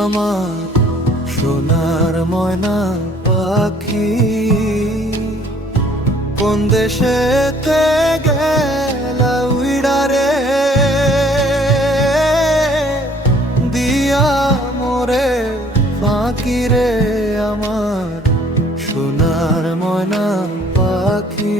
আমার সোনার ময়না পাখি কোন দেশেতে গেলা উইড়া রে, দিয়া মোরে ফাঁকি রে আমার সোনার ময়না পাখি।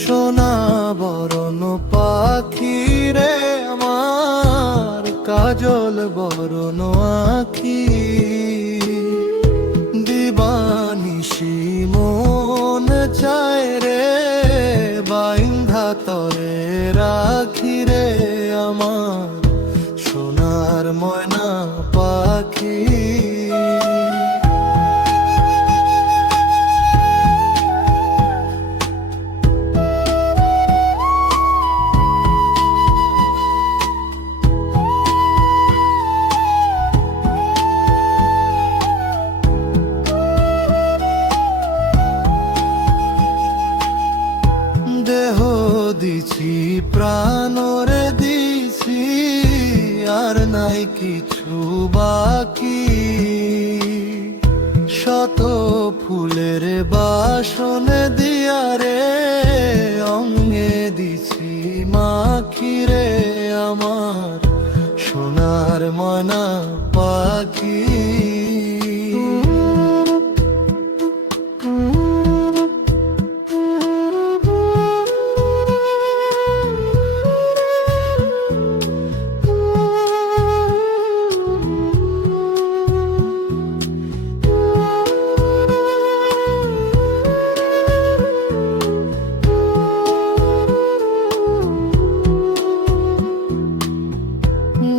সোনা বরণ পাখি রে আমার কাজল বরণ আখি, দিবানিশি মন চায় রে বাইন্ধা তরে রাখি রে আমার সোনার ময়না পাখি। দেহ দিছি প্রাণরে দিছি আর নাই কিছু বাকি, শত ফুলের বাসন দিয়া রে অঙ্গে দিছি মাখি রে আমার সোনার ময়না পাখি।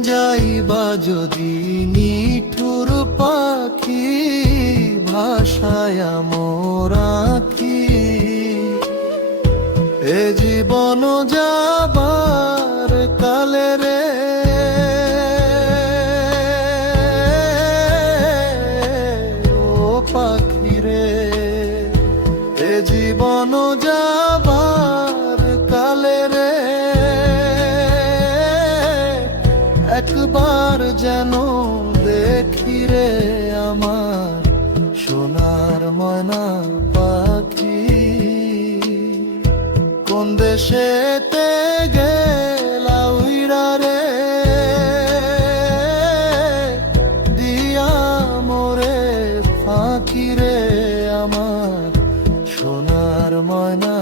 যাইবা যদি নিঠুর পাখি ভাষায় মোর আখি, এ জীবন যাবার কালে রে ও পাখি রে, এ জীবন যাবার কালে রে একবার যেন দেখি রে আমার সোনার ময়না পাখি। কোন দেশেতে গেলা উইড়া রে, দিয়া মোরে ফাঁকি রে আমার সোনার ময়না